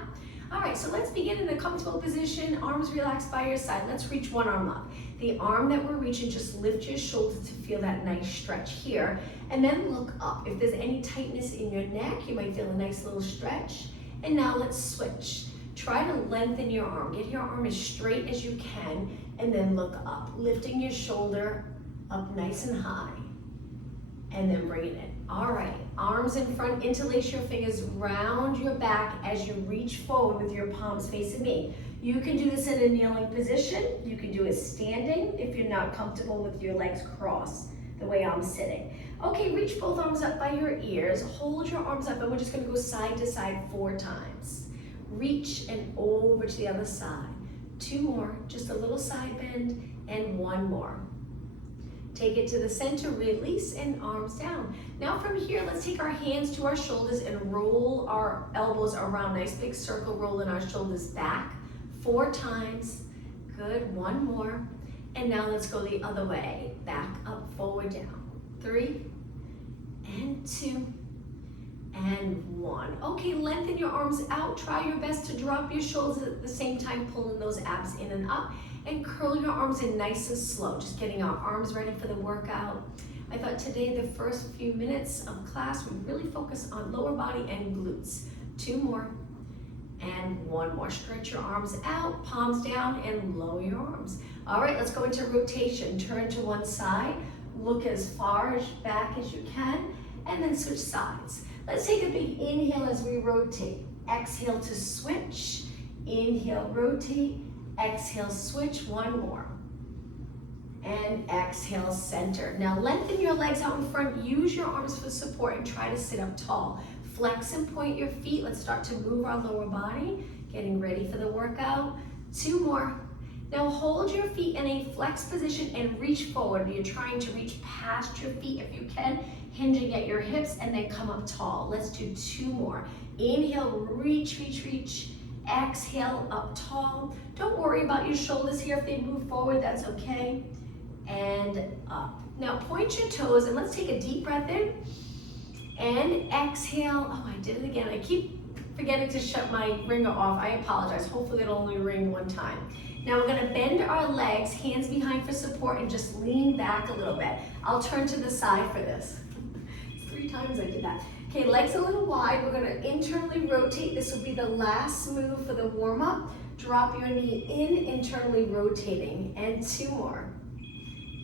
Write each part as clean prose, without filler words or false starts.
mat. All right, so let's begin in a comfortable position, arms relaxed by your side. Let's reach one arm up. The arm that we're reaching, just lift your shoulder to feel that nice stretch here, and then look up. If there's any tightness in your neck, you might feel a nice little stretch. And now let's switch. Try to lengthen your arm. Get your arm as straight as you can, and then look up, lifting your shoulder up nice and high, and then bring it in. All right, arms in front, interlace your fingers round your back as you reach forward with your palms facing me. You can do this in a kneeling position. You can do it standing if you're not comfortable with your legs crossed, the way I'm sitting. Okay, reach both arms up by your ears. Hold your arms up, and we're just gonna go side to side 4 times. Reach and over to the other side. 2 more, just a little side bend, and 1 more. Take it to the center, release, and arms down. Now from here, let's take our hands to our shoulders and roll our elbows around. Nice big circle, rolling our shoulders back 4 times. Good, 1 more. And now let's go the other way. Back, up, forward, down. 3, and 2, and 1. Okay, lengthen your arms out. Try your best to drop your shoulders at the same time, pulling those abs in and up. And curl your arms in nice and slow, just getting our arms ready for the workout. I thought today, the first few minutes of class, we really focus on lower body and glutes. 2 more, and 1 more. Stretch your arms out, palms down, and lower your arms. All right, let's go into rotation. Turn to one side, look as far back as you can, and then switch sides. Let's take a big inhale as we rotate. Exhale to switch, inhale, rotate, exhale, switch, 1 more. And exhale, center. Now lengthen your legs out in front, use your arms for support, and try to sit up tall. Flex and point your feet. Let's start to move our lower body, getting ready for the workout. 2 more. Now hold your feet in a flex position and reach forward. You're trying to reach past your feet if you can, hinging at your hips, and then come up tall. Let's do 2 more. Inhale, reach, reach, reach. Exhale, up tall. Don't worry about your shoulders here. If they move forward, that's okay. And up. Now point your toes, and let's take a deep breath in. And exhale. Oh, I did it again. I keep forgetting to shut my ringer off. I apologize. Hopefully it'll only ring 1 time. Now we're gonna bend our legs, hands behind for support, and just lean back a little bit. I'll turn to the side for this. 3 times I did that. Okay, legs a little wide. We're gonna internally rotate. This will be the last move for the warm-up. Drop your knee in, internally rotating, and 2 more,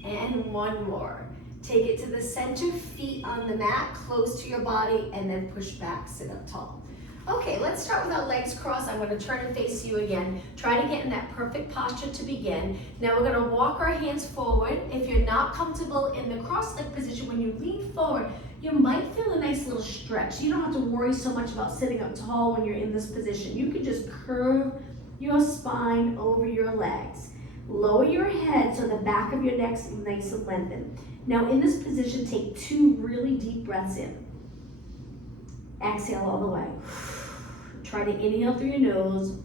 and 1 more. Take it to the center, feet on the mat, close to your body, and then push back, sit up tall. Okay, let's start with our legs crossed. I'm gonna turn and face you again. Try to get in that perfect posture to begin. Now we're gonna walk our hands forward. If you're not comfortable in the cross-leg position, when you lean forward, you might feel a nice little stretch. You don't have to worry so much about sitting up tall when you're in this position. You can just curve your spine over your legs. Lower your head so the back of your neck's nice and lengthened. Now in this position, take 2 really deep breaths in. Exhale all the way. Try to inhale through your nose.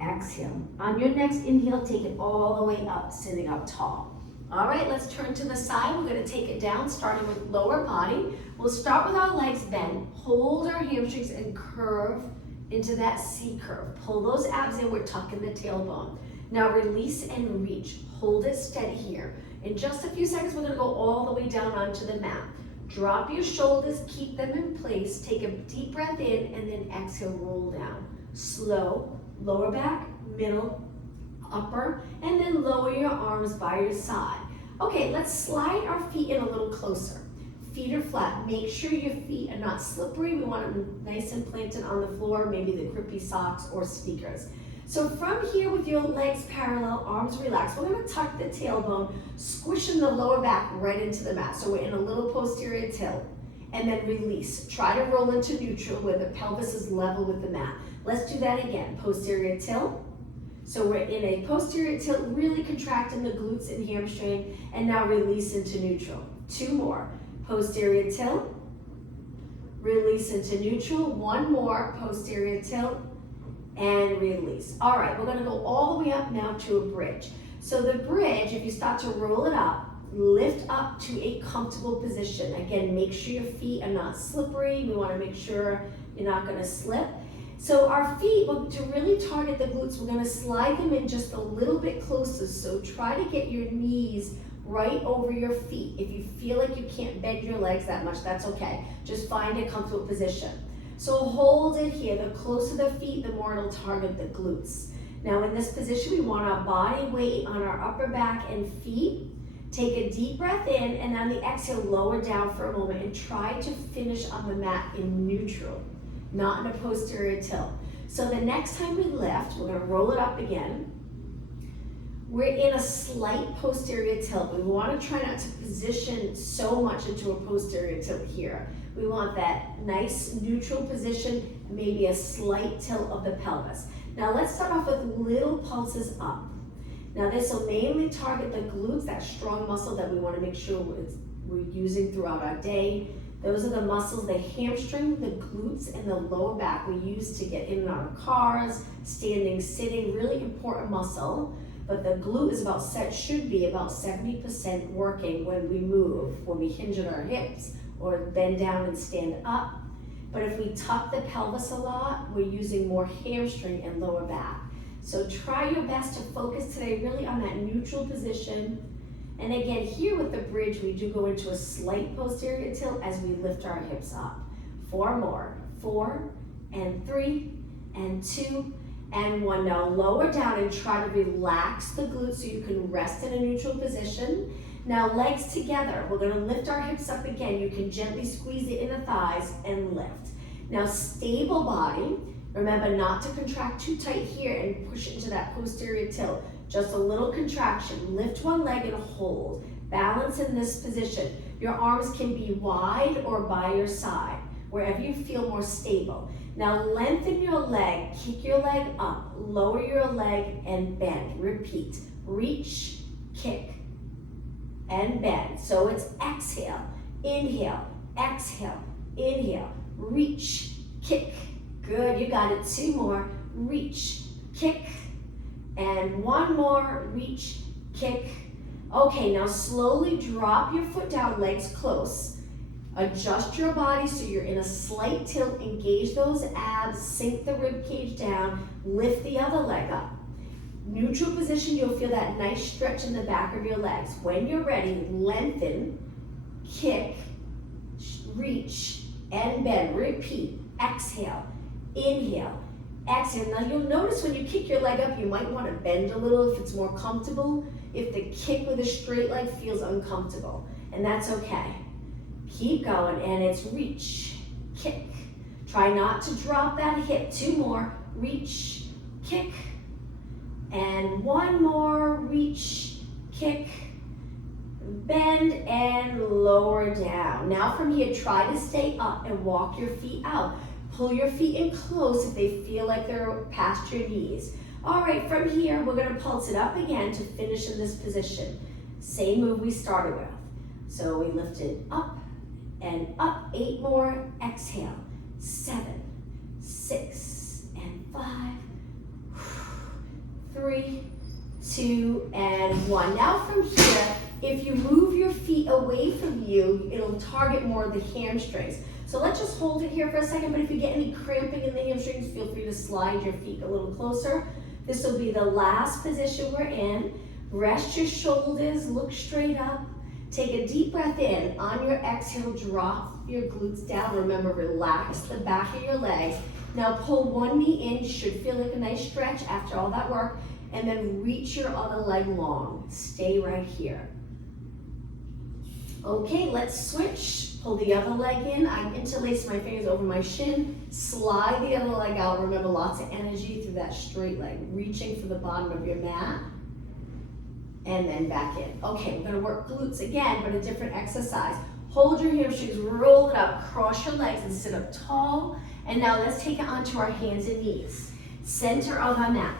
Exhale. On your next inhale, take it all the way up, sitting up tall. All right, let's turn to the side. We're gonna take it down, starting with lower body. We'll start with our legs bent. Hold our hamstrings and curve into that C curve. Pull those abs in, we're tucking the tailbone. Now release and reach. Hold it steady here. In just a few seconds, we're gonna go all the way down onto the mat. Drop your shoulders, keep them in place. Take a deep breath in, and then exhale, roll down. Slow, lower back, middle, upper, and then lower your arms by your side. Okay, let's slide our feet in a little closer. Feet are flat. Make sure your feet are not slippery. We want them nice and planted on the floor, maybe the grippy socks or sneakers. So from here with your legs parallel, arms relaxed, we're gonna tuck the tailbone, squishing the lower back right into the mat. So we're in a little posterior tilt, and then release. Try to roll into neutral where the pelvis is level with the mat. Let's do that again. Posterior tilt. So we're in a posterior tilt, really contracting the glutes and hamstring, and now release into neutral. 2 more. Posterior tilt, release into neutral. 1 more, posterior tilt, and release. All right, we're gonna go all the way up now to a bridge. So the bridge, if you start to roll it up, lift up to a comfortable position. Again, make sure your feet are not slippery. We wanna make sure you're not gonna slip. So our feet, to really target the glutes, we're gonna slide them in just a little bit closer. So try to get your knees right over your feet. If you feel like you can't bend your legs that much, that's okay. Just find a comfortable position. So hold it here. The closer the feet, the more it'll target the glutes. Now in this position, we want our body weight on our upper back and feet. Take a deep breath in, and on the exhale, lower down for a moment and try to finish on the mat in neutral, not in a posterior tilt. So the next time we lift, we're gonna roll it up again. We're in a slight posterior tilt. We wanna try not to position so much into a posterior tilt here. We want that nice neutral position, maybe a slight tilt of the pelvis. Now let's start off with little pulses up. Now this will mainly target the glutes, that strong muscle that we want to make sure we're using throughout our day. Those are the muscles, the hamstring, the glutes, and the lower back we use to get in and out of cars, standing, sitting, really important muscle. But the glute is should be about 70% working when we move, when we hinge at our hips or bend down and stand up. But if we tuck the pelvis a lot, we're using more hamstring and lower back. So try your best to focus today really on that neutral position. And again, here with the bridge, we do go into a slight posterior tilt as we lift our hips up. 4 more. 4 and 3 and 2 and 1. Now lower down and try to relax the glutes so you can rest in a neutral position. Now legs together. We're gonna lift our hips up again. You can gently squeeze the inner thighs and lift. Now stable body. Remember not to contract too tight here and push it into that posterior tilt. Just a little contraction. Lift one leg and hold. Balance in this position. Your arms can be wide or by your side, wherever you feel more stable. Now lengthen your leg, kick your leg up, lower your leg and bend. Repeat. Reach, kick, and bend. So it's exhale, inhale, exhale, inhale, reach, kick. Good, you got it. 2 more, reach, kick, and 1 more, reach, kick. Okay, now slowly drop your foot down, legs close. Adjust your body so you're in a slight tilt, engage those abs, sink the rib cage down, lift the other leg up. Neutral position, you'll feel that nice stretch in the back of your legs. When you're ready, lengthen, kick, reach, and bend. Repeat, exhale. Inhale, exhale. Now you'll notice when you kick your leg up, you might want to bend a little if it's more comfortable. If the kick with a straight leg feels uncomfortable, and that's okay. Keep going, and it's reach, kick. Try not to drop that hip. 2 more, reach, kick, and 1 more, reach, kick, bend, and lower down. Now from here, try to stay up and walk your feet out. Pull your feet in close if they feel like they're past your knees. All right, from here, we're gonna pulse it up again to finish in this position. Same move we started with. So we lifted up and up. 8 more, exhale. 7, 6, and 5, 3, 2, and 1. Now from here, if you move your feet away from you, it'll target more of the hamstrings. So let's just hold it here for a second, but if you get any cramping in the hamstrings, feel free to slide your feet a little closer. This will be the last position we're in. Rest your shoulders, look straight up. Take a deep breath in. On your exhale, drop your glutes down. Remember, relax the back of your legs. Now pull one knee in. You should feel like a nice stretch after all that work. And then reach your other leg long. Stay right here. Okay, let's switch. Pull the other leg in. I interlace my fingers over my shin. Slide the other leg out. Remember, lots of energy through that straight leg. Reaching for the bottom of your mat. And then back in. Okay, we're gonna work glutes again, but a different exercise. Hold your hamstrings, roll it up, cross your legs and sit up tall. And now let's take it onto our hands and knees. Center of our mat.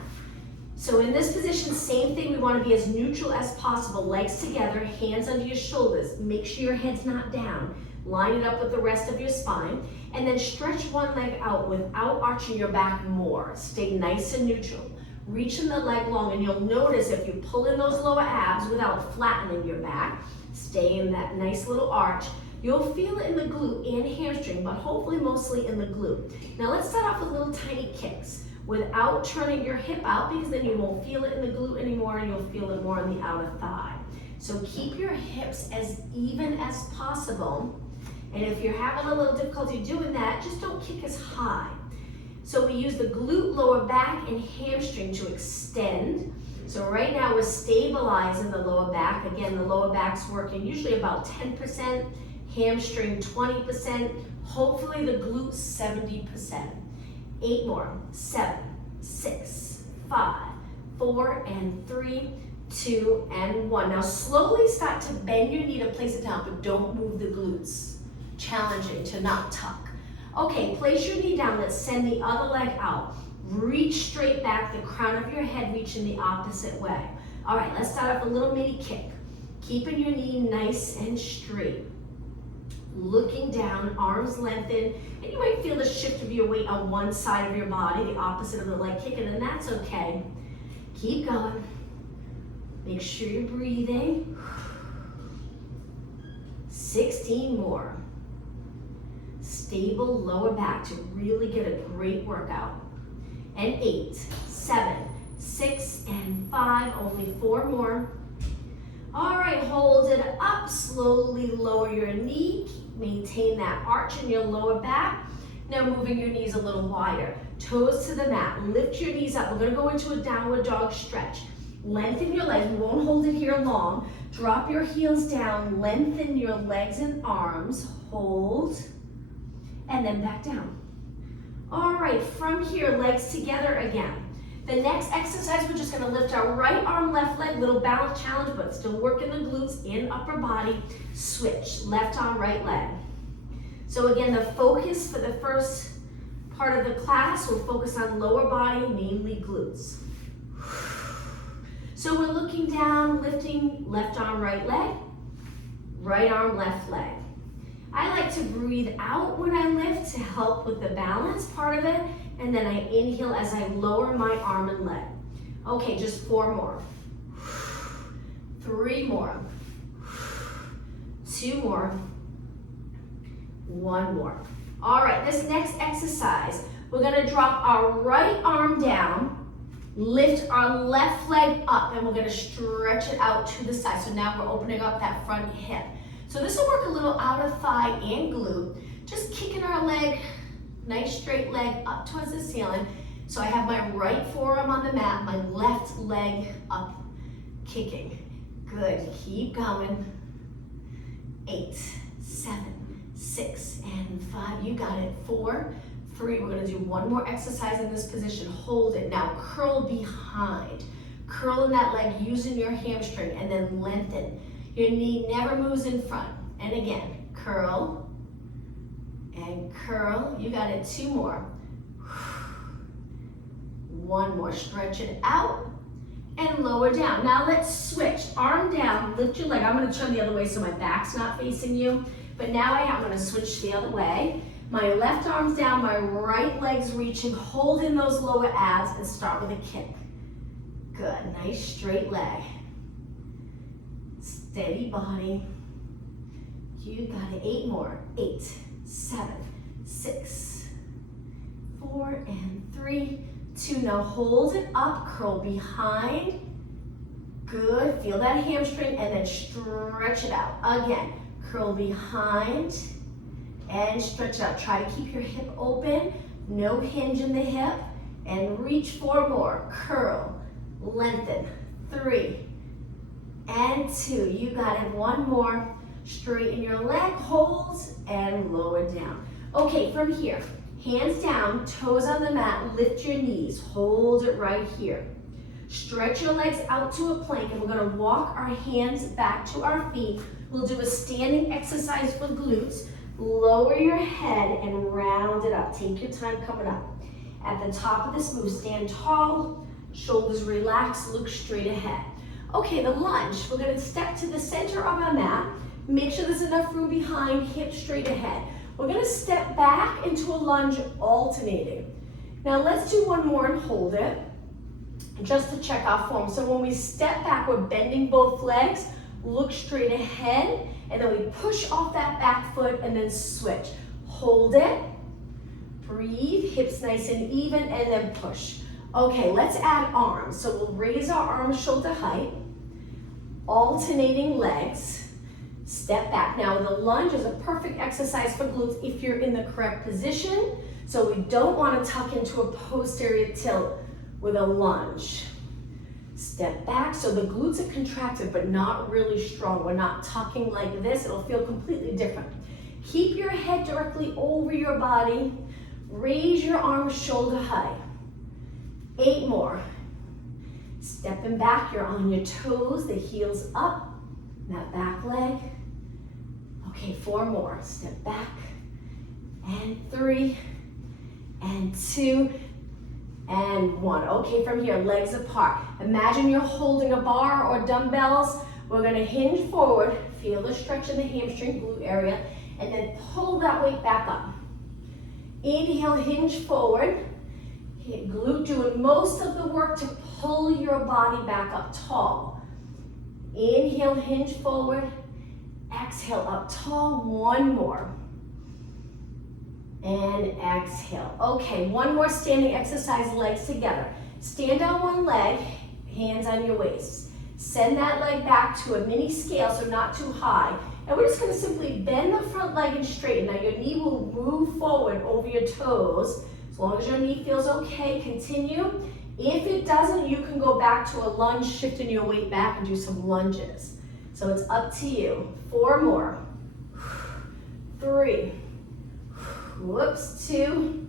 So in this position, same thing, we wanna be as neutral as possible. Legs together, hands under your shoulders. Make sure your head's not down. Line it up with the rest of your spine. And then stretch one leg out without arching your back more. Stay nice and neutral. Reaching the leg long, and you'll notice if you pull in those lower abs without flattening your back, stay in that nice little arch, You'll feel it in the glute and hamstring, but hopefully mostly in the glute. Now let's start off with little tiny kicks without turning your hip out, because then you won't feel it in the glute anymore and you'll feel it more on the outer thigh. So keep your hips as even as possible. And if you're having a little difficulty doing that, just don't kick as high. So we use the glute, lower back, and hamstring to extend. So right now we're stabilizing the lower back. Again, the lower back's working usually about 10%, hamstring 20%, hopefully the glute 70%. 8 more, 7, 6, 5, 4, and 3, 2, and 1. Now slowly start to bend your knee to place it down, but don't move the glutes. Challenging to not tuck. Okay, place your knee down. Let's send the other leg out. Reach straight back, the crown of your head reaching the opposite way. All right, let's start off a little mini kick. Keeping your knee nice and straight. Looking down, arms lengthened, and you might feel the shift of your weight on one side of your body, the opposite of the leg kicking, and that's okay. Keep going. Make sure you're breathing. 16 more. Stable lower back to really get a great workout. And 8, 7, 6, and 5, only 4 more. All right, hold it up, slowly lower your knee, maintain that arch in your lower back. Now moving your knees a little wider, toes to the mat, lift your knees up. We're gonna go into a downward dog stretch. Lengthen your legs, we won't hold it here long. Drop your heels down, lengthen your legs and arms, hold, and then back down. All right, from here, legs together again. The next exercise, we're just gonna lift our right arm, left leg, little balance challenge, but still working the glutes and upper body. Switch, left arm, right leg. So again, the focus for the first part of the class will focus on lower body, mainly glutes. So we're looking down, lifting left arm, right leg, right arm, left leg. I like to breathe out when I lift to help with the balance part of it, and then I inhale as I lower my arm and leg. Okay, just 4 more. 3 more. 2 more. 1 more. All right, this next exercise, we're gonna drop our right arm down, lift our left leg up, and we're gonna stretch it out to the side. So now we're opening up that front hip. So this will work a little outer thigh and glute, just kicking our leg, nice straight leg up towards the ceiling. So I have my right forearm on the mat, my left leg up, kicking. Good, keep going. 8, 7, 6, and 5, you got it. 4, 3, we're gonna do 1 more exercise in this position. Hold it, now curl behind. Curl in that leg using your hamstring, and then lengthen. Your knee never moves in front. And again, curl and curl. You got it. 2 more. 1 more. Stretch it out and lower down. Now let's switch. Arm down, lift your leg. I'm going to turn the other way so my back's not facing you. But now I'm going to switch the other way. My left arm's down, my right leg's reaching. Hold in those lower abs and start with a kick. Good. Nice straight leg. Steady body. You got it. 8 more. 8, 7, 6, 4, and 3, 2. Now hold it up, curl behind. Good. Feel that hamstring and then stretch it out. Again, curl behind and stretch it out. Try to keep your hip open, no hinge in the hip, and reach 4 more. Curl, lengthen. 3 and 2. You got it. 1 more. Straighten your leg, hold, and lower down. Okay, from here, hands down, toes on the mat, lift your knees, hold it right here. Stretch your legs out to a plank, and we're gonna walk our hands back to our feet. We'll do a standing exercise for glutes. Lower your head and round it up. Take your time coming up. At the top of this move, stand tall, shoulders relaxed, look straight ahead. Okay, the lunge, we're gonna step to the center of our mat. Make sure there's enough room behind, hips straight ahead. We're gonna step back into a lunge, alternating. Now let's do 1 more and hold it, just to check our form. So when we step back, we're bending both legs, look straight ahead, and then we push off that back foot and then switch. Hold it, breathe, hips nice and even, and then push. Okay, let's add arms. So we'll raise our arms shoulder height, alternating legs, step back. Now the lunge is a perfect exercise for glutes if you're in the correct position. So we don't want to tuck into a posterior tilt with a lunge. Step back, so the glutes are contracted but not really strong. We're not tucking like this, it'll feel completely different. Keep your head directly over your body. Raise your arms shoulder high. 8 more. Stepping back, you're on your toes, the heels up, that back leg. Okay, 4 more. Step back, and 3, and 2, and 1. Okay, from here, legs apart. Imagine you're holding a bar or dumbbells. We're gonna hinge forward, feel the stretch in the hamstring glute area, and then pull that weight back up. Inhale, hinge forward. Glute doing most of the work to pull your body back up tall. Inhale, hinge forward. Exhale, up tall. 1 more. And exhale. Okay, 1 more standing exercise, legs together. Stand on one leg, hands on your waist. Send that leg back to a mini scale, so not too high. And we're just gonna simply bend the front leg and straighten. Now your knee will move forward over your toes. As long as your knee feels okay, continue. If it doesn't, you can go back to a lunge, shifting your weight back and do some lunges. So it's up to you. 4 more. 3. Whoops, 2.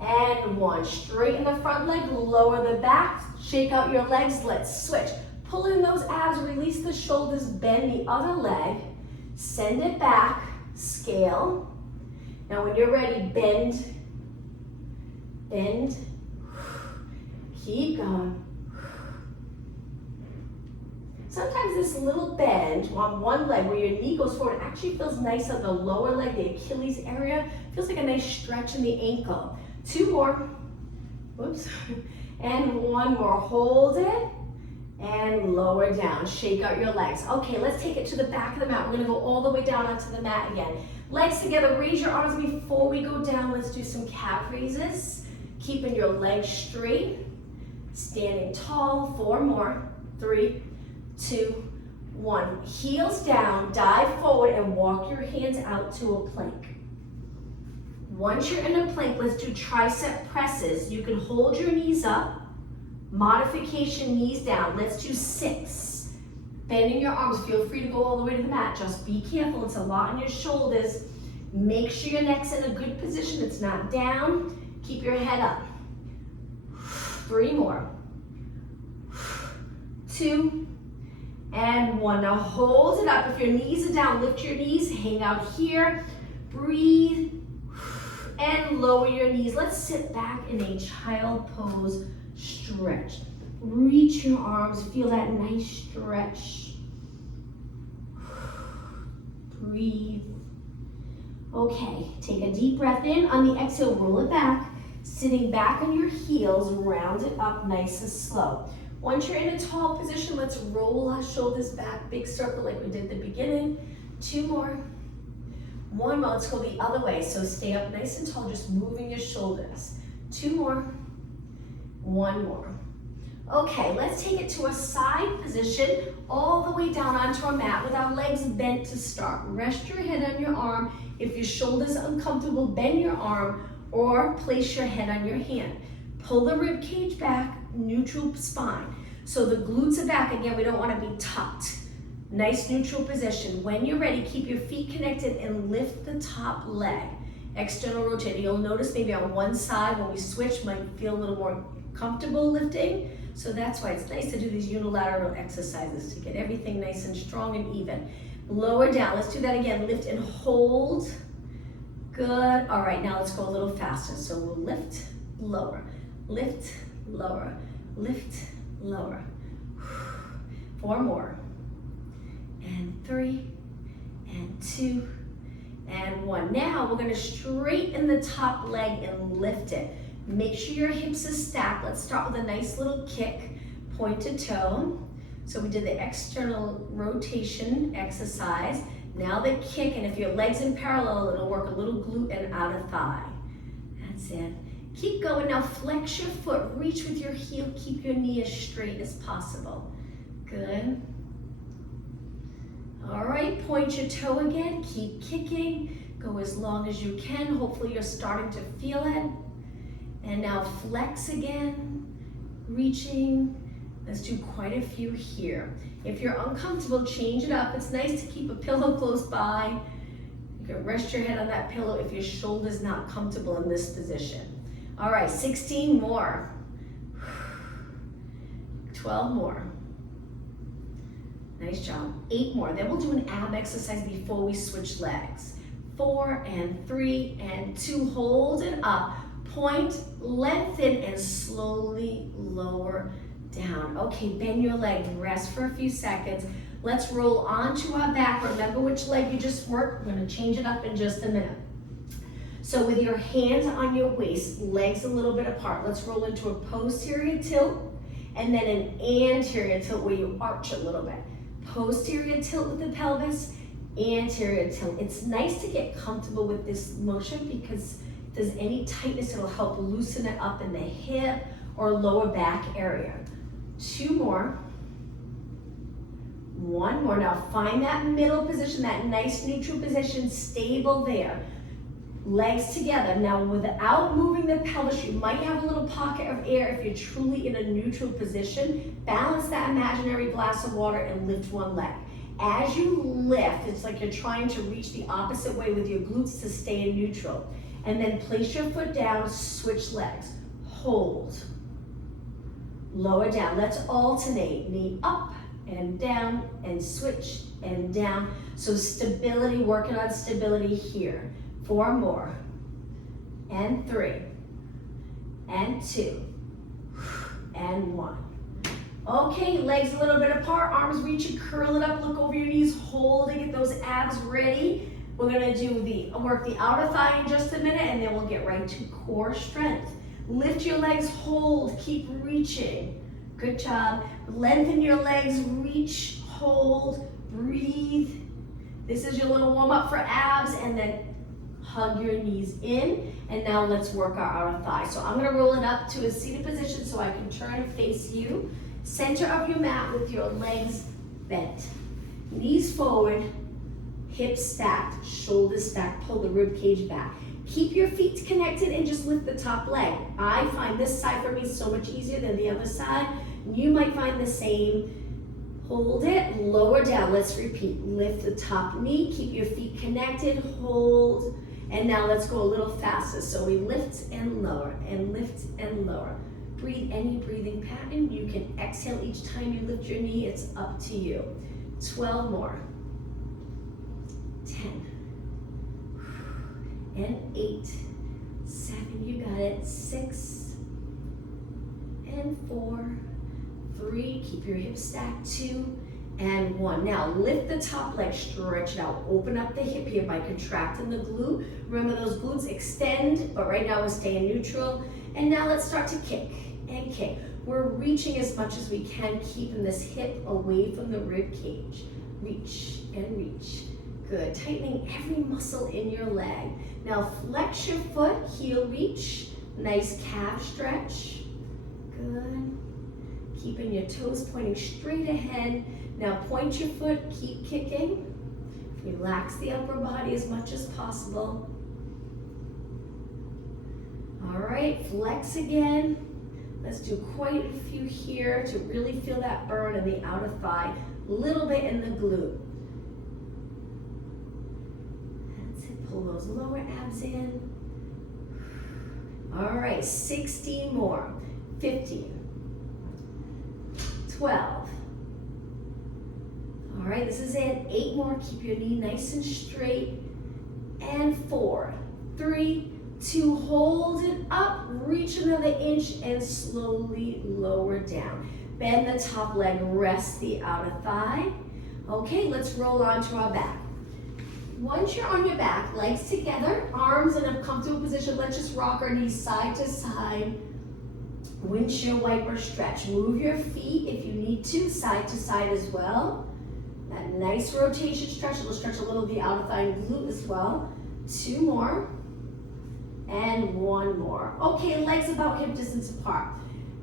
And 1. Straighten the front leg, lower the back, shake out your legs, let's switch. Pull in those abs, release the shoulders, bend the other leg, send it back, scale. Now when you're ready, bend, bend, keep going. Sometimes this little bend on one leg where your knee goes forward actually feels nice on the lower leg, the Achilles area. Feels like a nice stretch in the ankle. 2 more, whoops, and 1 more. Hold it and lower down. Shake out your legs. Okay, let's take it to the back of the mat. We're gonna go all the way down onto the mat again. Legs together, raise your arms before we go down. Let's do some calf raises. Keeping your legs straight, standing tall. 4 more, 3, 2, 1. Heels down, dive forward and walk your hands out to a plank. Once you're in a plank, let's do tricep presses. You can hold your knees up, modification knees down. Let's do 6. Bending your arms, feel free to go all the way to the mat. Just be careful, it's a lot on your shoulders. Make sure your neck's in a good position, it's not down. Keep your head up. 3 more. 2, and 1. Now hold it up. If your knees are down, lift your knees, hang out here. Breathe, and lower your knees. Let's sit back in a child pose stretch. Reach your arms, feel that nice stretch. Breathe. Okay, take a deep breath in. On the exhale, roll it back. Sitting back on your heels, round it up nice and slow. Once you're in a tall position, let's roll our shoulders back, big circle like we did at the beginning. 2 more. 1 more, let's go the other way. So stay up nice and tall, just moving your shoulders. 2 more. 1 more. Okay, let's take it to a side position, all the way down onto our mat with our legs bent to start. Rest your head on your arm. If your shoulder's uncomfortable, bend your arm or place your head on your hand. Pull the rib cage back, neutral spine. So the glutes are back. Again, we don't want to be tucked. Nice neutral position. When you're ready, keep your feet connected and lift the top leg. External rotating. You'll notice maybe on one side when we switch might feel a little more comfortable lifting. So that's why it's nice to do these unilateral exercises to get everything nice and strong and even. Lower down. Let's do that again. Lift and hold. Good. All right, now let's go a little faster. So we'll lift, lower, lift, lower, lift, lower. 4 more. And 3, and 2, and 1. Now we're going to straighten the top leg and lift it. Make sure your hips are stacked. Let's start with a nice little kick, pointed toe. So we did the external rotation exercise. Now the kick, and if your leg's in parallel, it'll work a little glute and outer thigh. That's it. Keep going. Now flex your foot, reach with your heel, keep your knee as straight as possible. Good. All right, point your toe again, keep kicking. Go as long as you can. Hopefully you're starting to feel it. And now flex again, reaching. Let's do quite a few here. If you're uncomfortable, change it up. It's nice to keep a pillow close by. You can rest your head on that pillow if your shoulder's not comfortable in this position. All right, 16 more. 12 more. Nice job. 8 more. Then we'll do an ab exercise before we switch legs. 4 and 3 and 2. Hold it up. Point, lengthen, and slowly lower down. Okay, bend your leg. Rest for a few seconds. Let's roll onto our back. Remember which leg you just worked. We're going to change it up in just a minute. So with your hands on your waist, legs a little bit apart, let's roll into a posterior tilt and then an anterior tilt where you arch a little bit. Posterior tilt with the pelvis, anterior tilt. It's nice to get comfortable with this motion because if there's any tightness, it'll help loosen it up in the hip or lower back area. 2 more. 1 more. Now find that middle position, that nice neutral position, stable there. Legs together. Now without moving the pelvis, you might have a little pocket of air if you're truly in a neutral position. Balance that imaginary glass of water and lift one leg. As you lift, it's like you're trying to reach the opposite way with your glutes to stay in neutral. And then place your foot down, switch legs. Hold. Lower down. Let's alternate. Knee up and down and switch and down. So stability, working on stability here. 4 more, and 3, and 2, and 1. Okay, legs a little bit apart, arms reaching, curl it up, look over your knees, hold and get those abs ready. We're gonna do work the outer thigh in just a minute, and then we'll get right to core strength. Lift your legs, hold, keep reaching. Good job. Lengthen your legs, reach, hold, breathe. This is your little warm up for abs, and then hug your knees in, and now let's work our outer thigh. So I'm gonna roll it up to a seated position so I can turn and face you. Center of your mat with your legs bent. Knees forward, hips stacked, shoulders stacked, pull the rib cage back. Keep your feet connected and just lift the top leg. I find this side for me so much easier than the other side. You might find the same. Hold it, lower down, let's repeat. Lift the top knee, keep your feet connected, hold. And now let's go a little faster. So we lift and lower and lift and lower. Breathe any breathing pattern. You can exhale each time you lift your knee. It's up to you. 12 more. 10. And 8. 7, you got it. 6. And 4. 3, keep your hips stacked. 2. And 1. Now lift the top leg, stretch it out. Open up the hip here by contracting the glute. Remember those glutes extend, but right now we're staying neutral. And now let's start to kick and kick. We're reaching as much as we can, keeping this hip away from the rib cage. Reach and reach. Good. Tightening every muscle in your leg. Now flex your foot, heel reach. Nice calf stretch. Good. Keeping your toes pointing straight ahead. Now point your foot, keep kicking. Relax the upper body as much as possible. All right, flex again. Let's do quite a few here to really feel that burn in the outer thigh. A little bit in the glute. That's it, pull those lower abs in. All right, 16 more. 15. 12. All right, this is it. 8 more. Keep your knee nice and straight. And 4, 3, 2. Hold it up. Reach another inch and slowly lower down. Bend the top leg. Rest the outer thigh. Okay, let's roll onto our back. Once you're on your back, legs together, arms in a comfortable position. Let's just rock our knees side to side. Windshield wiper stretch. Move your feet if you need to side as well. That nice rotation stretch. It'll stretch a little of the outer thigh and glute as well. 2 more. And 1 more. Okay, legs about hip distance apart.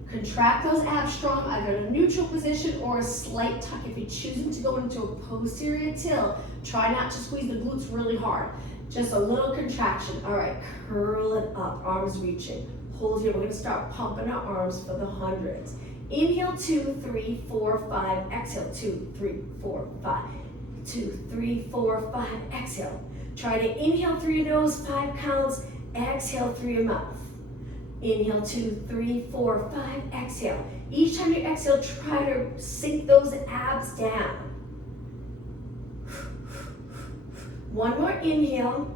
Contract those abs strong, either in a neutral position or a slight tuck. If you're choosing to go into a posterior tilt, try not to squeeze the glutes really hard. Just a little contraction. All right, curl it up, arms reaching. Hold here, we're gonna start pumping our arms for the hundreds. Inhale, 2, 3, 4, 5. Exhale, 2, 3, 4, 5. 2, 3, 4, 5. Exhale. Try to inhale through your nose, 5 counts. Exhale through your mouth. Inhale, 2, 3, 4, 5. Exhale. Each time you exhale, try to sink those abs down. 1 more inhale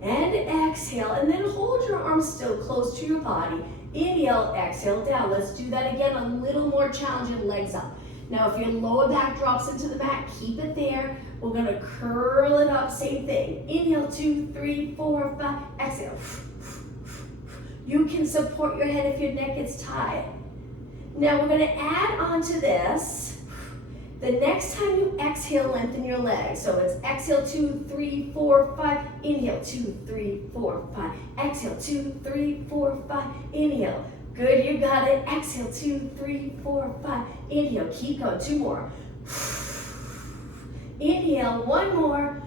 and exhale, and then hold your arms still close to your body. Inhale, exhale down. Let's do that again, a little more challenging, legs up. Now, if your lower back drops into the mat, keep it there. We're gonna curl it up, same thing. Inhale, 2, 3, 4, 5. Exhale. You can support your head if your neck gets tight. Now we're gonna add on to this. The next time you exhale, lengthen your legs. So it's exhale, 2, 3, 4, 5. Inhale, 2, 3, 4, 5. Exhale, 2, 3, 4, 5. Inhale. Good, you got it. Exhale, 2, 3, 4, 5. Inhale, keep going. 2 more. Inhale, 1 more.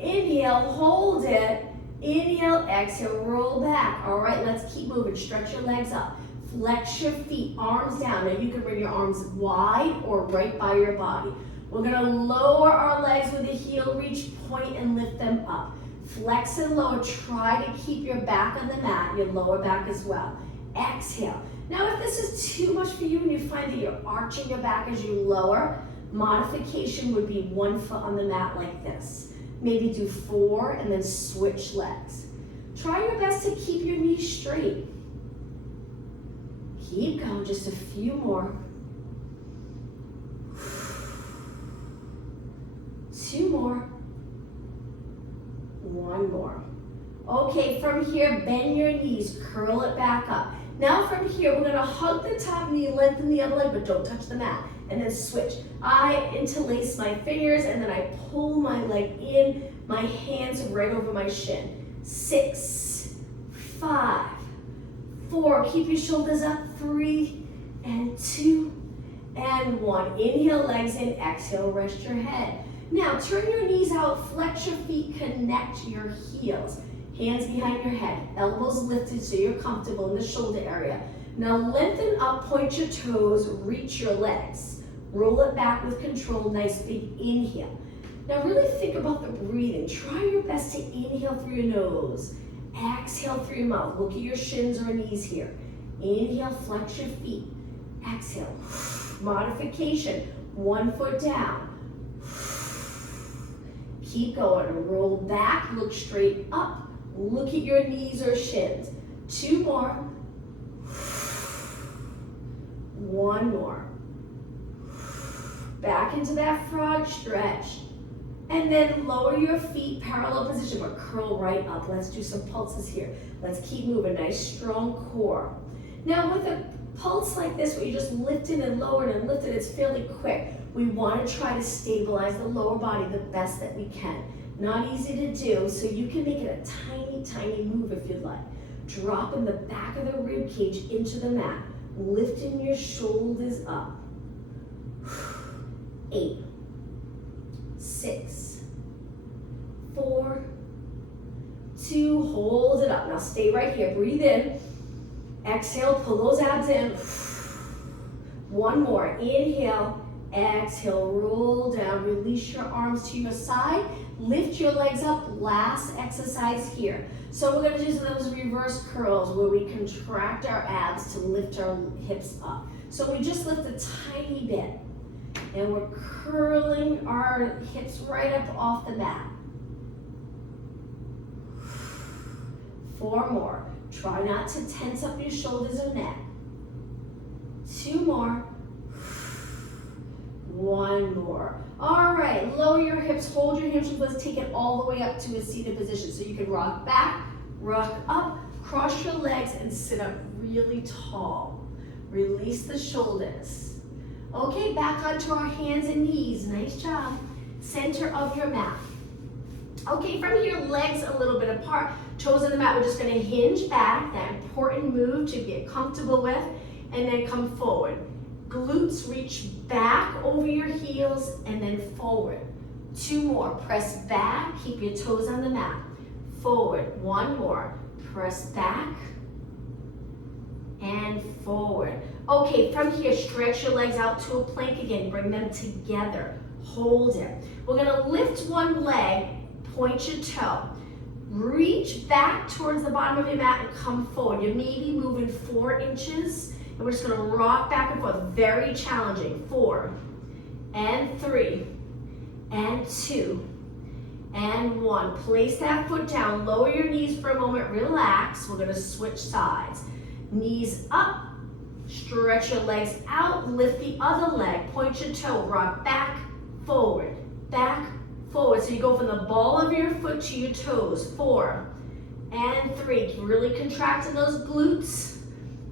Inhale, hold it. Inhale, exhale, roll back. All right, let's keep moving. Stretch your legs up. Flex your feet, arms down. Now you can bring your arms wide or right by your body. We're gonna lower our legs with a heel reach, point and lift them up. Flex and lower. Try to keep your back on the mat, your lower back as well. Exhale. Now if this is too much for you and you find that you're arching your back as you lower, modification would be 1 foot on the mat like this. Maybe do 4 and then switch legs. Try your best to keep your knees straight. Keep going, just a few more. 2 more. 1 more. Okay, from here, bend your knees, curl it back up. Now from here, we're gonna hug the top knee, lengthen the other leg, but don't touch the mat. And then switch. I interlace my fingers and then I pull my leg in, my hands right over my shin. 6, 5, 4, keep your shoulders up. 3 and 2 and 1. Inhale, legs in, exhale, rest your head. Now turn your knees out, flex your feet, connect your heels. Hands behind your head, elbows lifted so you're comfortable in the shoulder area. Now lengthen up, point your toes, reach your legs. Roll it back with control, nice big inhale. Now really think about the breathing. Try your best to inhale through your nose. Exhale through your mouth. Look at your shins or knees here. Inhale, flex your feet. Exhale. Modification, 1 foot down. Keep going, roll back, look straight up. Look at your knees or shins. 2 more. 1 more. Back into that frog stretch. And then lower your feet, parallel position, but curl right up. Let's do some pulses here. Let's keep moving, nice strong core. Now with a pulse like this, where you just lifted and lowered and lifted, it's fairly quick. We want to try to stabilize the lower body the best that we can. Not easy to do, so you can make it a tiny, tiny move if you'd like. Dropping the back of the rib cage into the mat, lifting your shoulders up. 8, 6, 4, 2, hold it up. Now stay right here, breathe in. Exhale, pull those abs in. 1 more, inhale, exhale, roll down, release your arms to your side, lift your legs up, last exercise here. So we're gonna do those reverse curls where we contract our abs to lift our hips up. So we just lift a tiny bit and we're curling our hips right up off the mat. 4 more. Try not to tense up your shoulders or neck. 2 more. 1 more. All right, lower your hips, hold your hamstrings. Let's take it all the way up to a seated position. So you can rock back, rock up, cross your legs, and sit up really tall. Release the shoulders. Okay, back onto our hands and knees. Nice job. Center of your mat. Okay, from here, legs a little bit apart, toes on the mat. We're just gonna hinge back, that important move to get comfortable with, and then come forward. Glutes reach back over your heels and then forward. 2 more, press back, keep your toes on the mat. Forward, 1 more, press back and forward. Okay, from here, stretch your legs out to a plank again, bring them together, hold it. We're gonna lift one leg, point your toe. Reach back towards the bottom of your mat and come forward. You may be moving 4 inches, and we're just gonna rock back and forth. Very challenging. 4, and 3, and 2, and 1. Place that foot down, lower your knees for a moment, relax. We're gonna switch sides. Knees up, stretch your legs out, lift the other leg, point your toe, rock back, forward, back, forward. So you go from the ball of your foot to your toes. 4, and 3. Really contracting those glutes.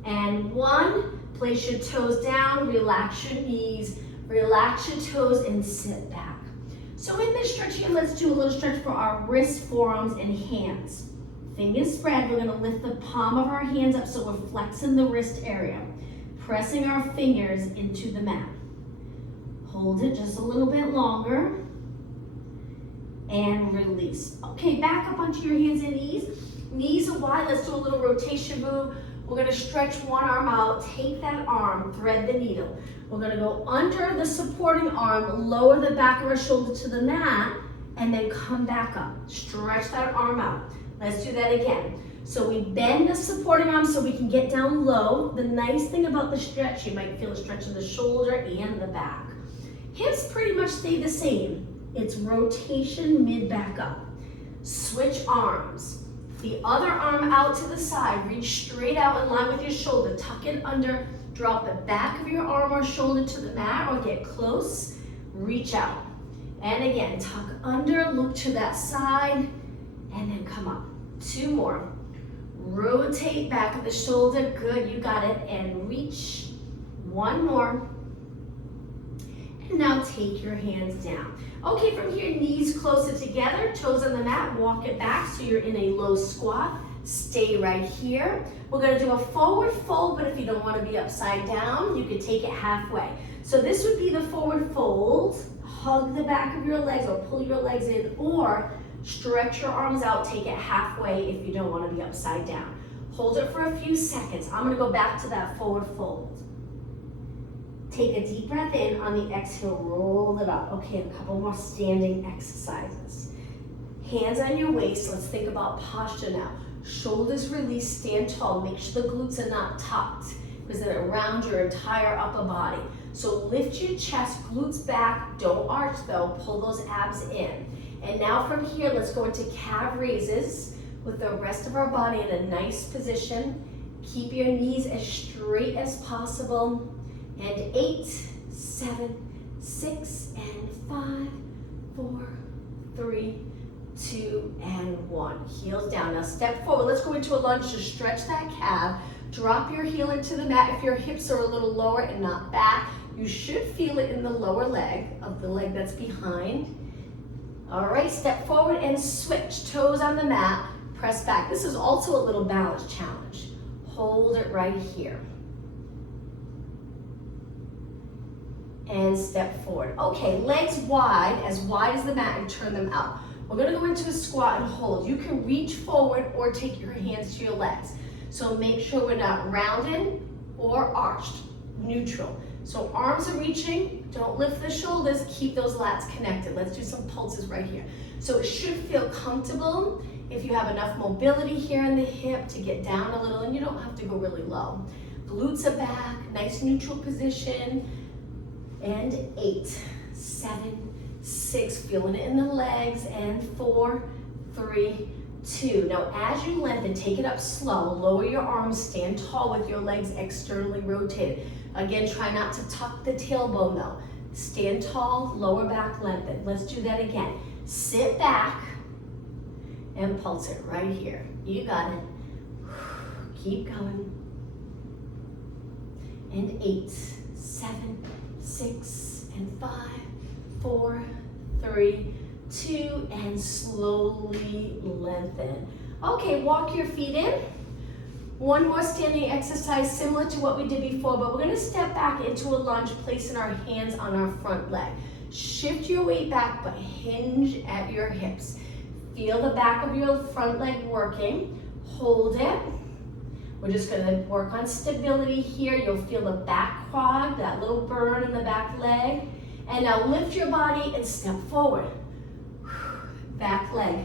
And 1, place your toes down, relax your knees, relax your toes, and sit back. So in this stretch here, let's do a little stretch for our wrists, forearms, and hands. Fingers spread, we're gonna lift the palm of our hands up so we're flexing the wrist area, pressing our fingers into the mat. Hold it just a little bit longer, and release. Okay, back up onto your hands and knees. Knees are wide, let's do a little rotation move. We're gonna stretch one arm out, take that arm, thread the needle. We're gonna go under the supporting arm, lower the back of our shoulder to the mat, and then come back up. Stretch that arm out. Let's do that again. So we bend the supporting arm so we can get down low. The nice thing about the stretch, you might feel a stretch in the shoulder and the back. Hips pretty much stay the same. It's rotation mid back up. Switch arms. The other arm out to the side. Reach straight out in line with your shoulder. Tuck it under. Drop the back of your arm or shoulder to the mat or get close. Reach out. And again, tuck under, look to that side, and then come up. 2 more. Rotate back of the shoulder. Good, you got it. And reach. 1 more. And now take your hands down. Okay, from here, knees closer together, toes on the mat, walk it back so you're in a low squat. Stay right here. We're gonna do a forward fold, but if you don't wanna be upside down, you could take it halfway. So this would be the forward fold. Hug the back of your legs or pull your legs in, or stretch your arms out, take it halfway if you don't wanna be upside down. Hold it for a few seconds. I'm gonna go back to that forward fold. Take a deep breath in. On the exhale, roll it up. Okay, a couple more standing exercises. Hands on your waist. Let's think about posture now. Shoulders release, stand tall. Make sure the glutes are not tucked because they're around your entire upper body. So lift your chest, glutes back. Don't arch though. Pull those abs in. And now from here, let's go into calf raises with the rest of our body in a nice position. Keep your knees as straight as possible. And 8, 7, 6, and 5, 4, 3, 2, and 1. Heels down. Now step forward. Let's go into a lunge to stretch that calf. Drop your heel into the mat. If your hips are a little lower and not back, you should feel it in the lower leg of the leg that's behind. All right, step forward and switch. Toes on the mat, press back. This is also a little balance challenge. Hold it right here. And step forward. Okay, legs wide as the mat, and turn them out. We're gonna go into a squat and hold. You can reach forward or take your hands to your legs. So make sure we're not rounded or arched, neutral. So arms are reaching, don't lift the shoulders, keep those lats connected. Let's do some pulses right here. So it should feel comfortable if you have enough mobility here in the hip to get down a little, and you don't have to go really low. Glutes are back, nice neutral position. And 8, 7, 6, feeling it in the legs, and 4, 3, 2. Now as you lengthen, take it up slow, lower your arms, stand tall with your legs externally rotated. Again, try not to tuck the tailbone though. Stand tall, lower back lengthen. Let's do that again. Sit back and pulse it right here. You got it. Keep going. And 8, 7, 6, and 5, 4, 3, 2, and slowly lengthen. Okay, walk your feet in. One more standing exercise similar to what we did before, but we're gonna step back into a lunge, placing our hands on our front leg. Shift your weight back, but hinge at your hips. Feel the back of your front leg working. Hold it. We're just gonna work on stability here. You'll feel the back quad, that little burn in the back leg. And now lift your body and step forward. Back leg,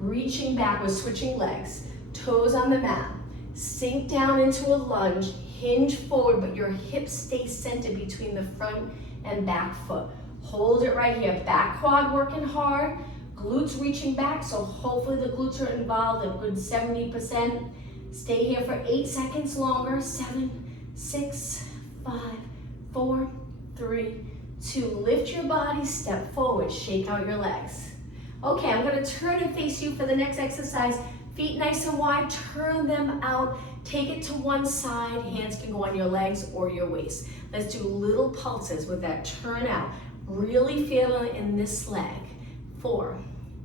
reaching back, we're switching legs. Toes on the mat. Sink down into a lunge, hinge forward, but your hips stay centered between the front and back foot. Hold it right here. Back quad working hard, glutes reaching back, so hopefully the glutes are involved a good 70%. Stay here for 8 seconds longer. 7, 6, 5, 4, 3, 2. Lift your body, step forward, shake out your legs. Okay, I'm gonna turn and face you for the next exercise. Feet nice and wide, turn them out, take it to one side, hands can go on your legs or your waist. Let's do little pulses with that turn out. Really feel it in this leg. 4,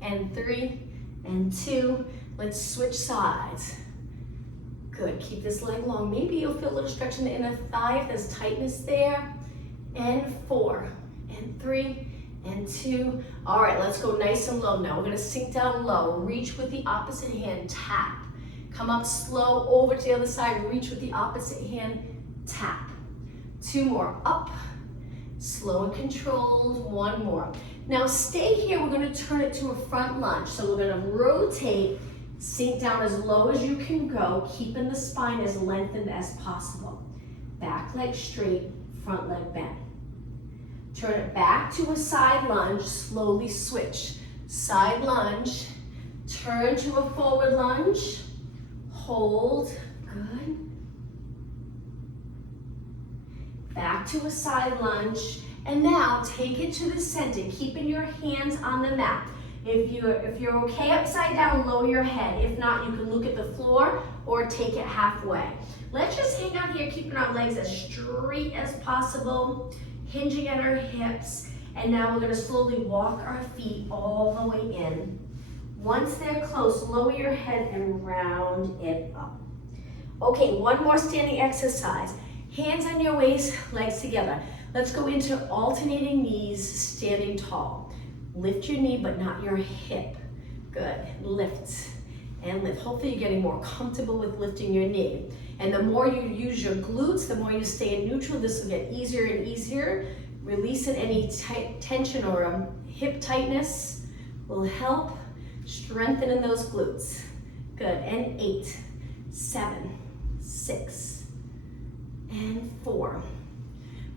and 3, and 2. Let's switch sides. Good, keep this leg long. Maybe you'll feel a little stretch in the inner thigh if there's tightness there. And 4, and 3, and 2. All right, let's go nice and low now. We're gonna sink down low. Reach with the opposite hand, tap. Come up slow over to the other side. Reach with the opposite hand, tap. 2 more, up. Slow and controlled, 1 more. Now stay here, we're gonna turn it to a front lunge. So we're gonna rotate, sink down as low as you can go, keeping the spine as lengthened as possible. Back leg straight, front leg bent. Turn it back to a side lunge, slowly switch. Side lunge, turn to a forward lunge, hold, good. Back to a side lunge, and now take it to the center, keeping your hands on the mat. If you're okay upside down, lower your head. If not, you can look at the floor or take it halfway. Let's just hang out here, keeping our legs as straight as possible, hinging at our hips, and now we're gonna slowly walk our feet all the way in. Once they're close, lower your head and round it up. Okay, one more standing exercise. Hands on your waist, legs together. Let's go into alternating knees, standing tall. Lift your knee, but not your hip. Good, lift and lift. Hopefully you're getting more comfortable with lifting your knee. And the more you use your glutes, the more you stay in neutral. This will get easier and easier. Releasing any tension or hip tightness will help strengthening those glutes. Good, and 8, 7, 6, and 4.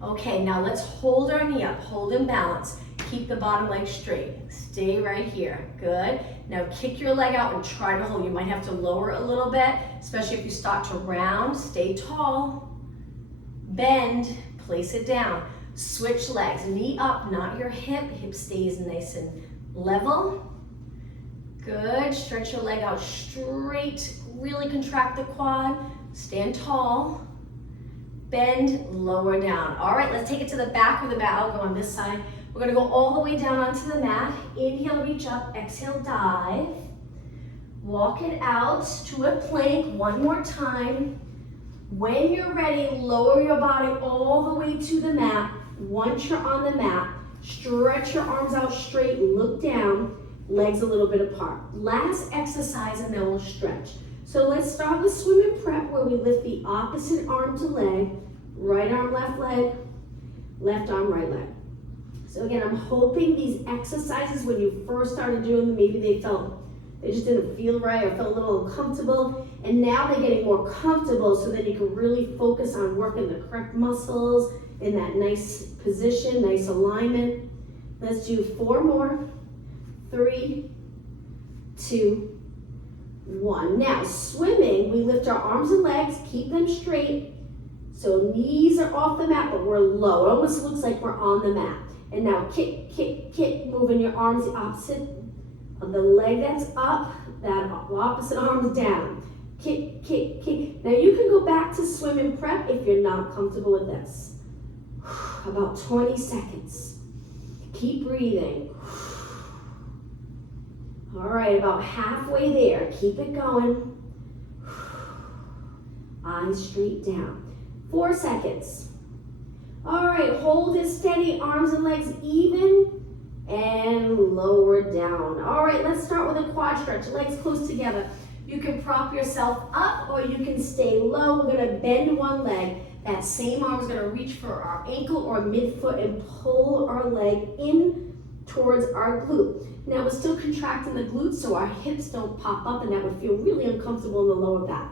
Okay, now let's hold our knee up, hold in balance. Keep the bottom leg straight. Stay right here, good. Now kick your leg out and try to hold. You might have to lower a little bit, especially if you start to round. Stay tall, bend, place it down. Switch legs, knee up, not your hip. Hip stays nice and level. Good, stretch your leg out straight. Really contract the quad. Stand tall. Bend, lower down. All right, let's take it to the back of the mat. I'll go on this side. We're gonna go all the way down onto the mat. Inhale, reach up, exhale, dive. Walk it out to a plank one more time. When you're ready, lower your body all the way to the mat. Once you're on the mat, stretch your arms out straight, look down, legs a little bit apart. Last exercise and then we'll stretch. So let's start with swim and prep where we lift the opposite arm to leg, right arm, left leg, left arm, right leg. So again, I'm hoping these exercises, when you first started doing them, maybe they just didn't feel right or felt a little uncomfortable. And now they're getting more comfortable so that you can really focus on working the correct muscles in that nice position, nice alignment. Let's do 4 more. 3, 2, 1. Now, swimming, we lift our arms and legs, keep them straight. So knees are off the mat, but we're low. It almost looks like we're on the mat. And now kick, kick, kick, moving your arms the opposite of the leg that's up, that opposite arm's down. Kick, kick, kick. Now you can go back to swim and prep if you're not comfortable with this. About 20 seconds. Keep breathing. All right, about halfway there. Keep it going. Eyes straight down. 4 seconds. All right, hold it steady, arms and legs even, and lower down. All right, let's start with a quad stretch, legs close together. You can prop yourself up or you can stay low. We're gonna bend one leg. That same arm is gonna reach for our ankle or midfoot and pull our leg in towards our glute. Now we're still contracting the glutes so our hips don't pop up and that would feel really uncomfortable in the lower back.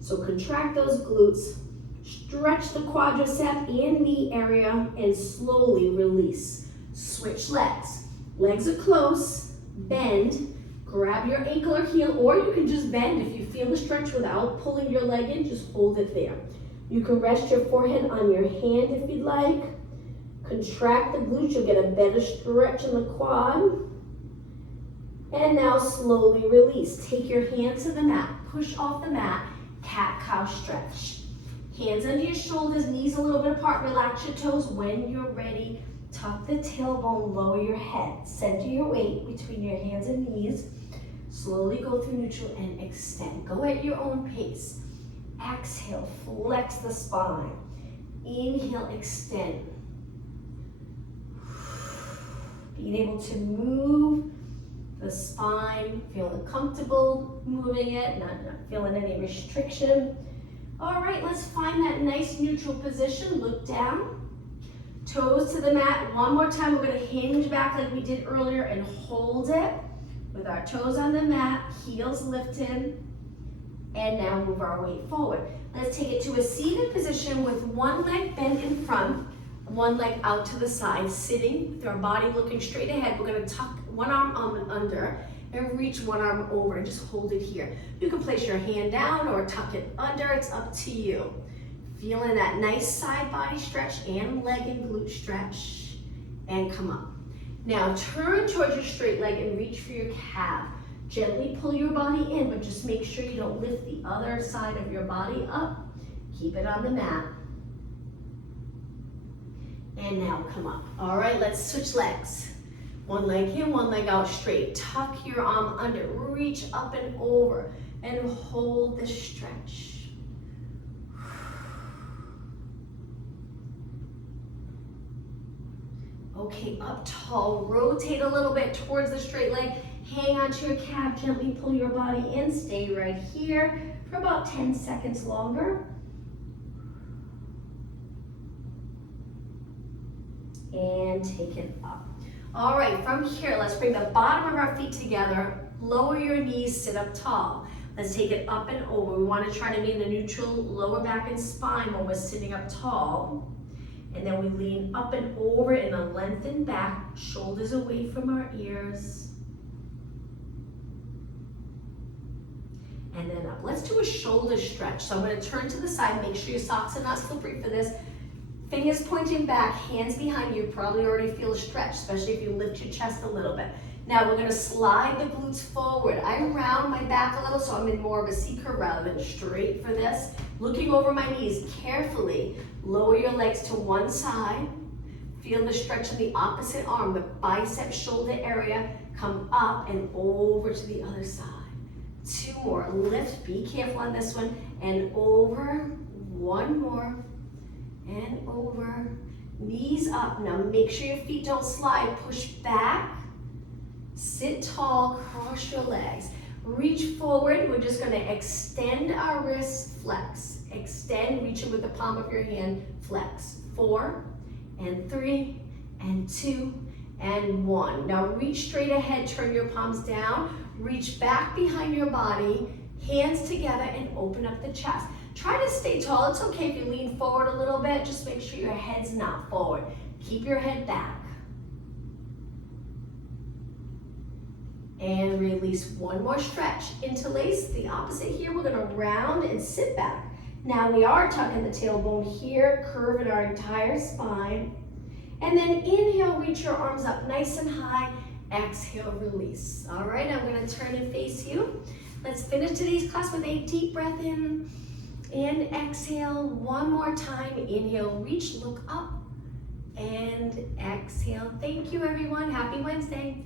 So contract those glutes, stretch the quadricep and knee area and slowly release. Switch legs. Legs are close, bend, grab your ankle or heel, or you can just bend if you feel the stretch without pulling your leg in, just hold it there. You can rest your forehead on your hand if you'd like. Contract the glutes, you'll get a better stretch in the quad. And now slowly release. Take your hands to the mat, push off the mat, cat-cow stretch. Hands under your shoulders, knees a little bit apart, relax your toes. When you're ready, tuck the tailbone, lower your head. Center your weight between your hands and knees. Slowly go through neutral and extend. Go at your own pace. Exhale, flex the spine. Inhale, extend. Being able to move the spine, feeling comfortable moving it, not feeling any restriction. All right, let's find that nice neutral position. Look down, toes to the mat. One more time, we're gonna hinge back like we did earlier and hold it with our toes on the mat, heels lifted, and now move our weight forward. Let's take it to a seated position with one leg bent in front, one leg out to the side, sitting with our body looking straight ahead. We're gonna tuck one arm under and reach one arm over and just hold it here. You can place your hand down or tuck it under, it's up to you. Feeling that nice side body stretch and leg and glute stretch, and come up. Now turn towards your straight leg and reach for your calf. Gently pull your body in, but just make sure you don't lift the other side of your body up. Keep it on the mat. And now come up. All right, let's switch legs. One leg in, one leg out straight. Tuck your arm under, reach up and over, and hold the stretch. Okay, up tall, rotate a little bit towards the straight leg. Hang onto your calf, gently pull your body in. Stay right here for about 10 seconds longer. And take it up. All right, from here, let's bring the bottom of our feet together. Lower your knees, sit up tall. Let's take it up and over. We want to try to be in the neutral lower back and spine when we're sitting up tall. And then we lean up and over in a lengthened back, shoulders away from our ears. And then up. Let's do a shoulder stretch. So I'm going to turn to the side. Make sure your socks are not slippery for this. Fingers pointing back, hands behind you. Probably already feel a stretch, especially if you lift your chest a little bit. Now we're going to slide the glutes forward. I round my back a little so I'm in more of a C curve rather than straight for this. Looking over my knees carefully. Lower your legs to one side. Feel the stretch in the opposite arm, the bicep shoulder area. Come up and over to the other side. 2 more. Lift. Be careful on this one. And over. 1 more. And over. Knees up. Now make sure your feet don't slide. Push back. Sit tall. Cross your legs. Reach forward. We're just going to extend our wrists. Flex. Extend. Reach it with the palm of your hand. Flex. 4 and 3 and 2 and 1. Now reach straight ahead. Turn your palms down. Reach back behind your body. Hands together and open up the chest. Try to stay tall. It's okay if you lean forward a little bit. Just make sure your head's not forward. Keep your head back. And release. 1 more stretch. Interlace. The opposite here. We're going to round and sit back. Now we are tucking the tailbone here, curving our entire spine. And then inhale, reach your arms up nice and high. Exhale, release. All right, I'm going to turn and face you. Let's finish today's class with a deep breath in and exhale. 1 more time. Inhale, reach, look up. and exhale. Thank you, everyone. Happy Wednesday.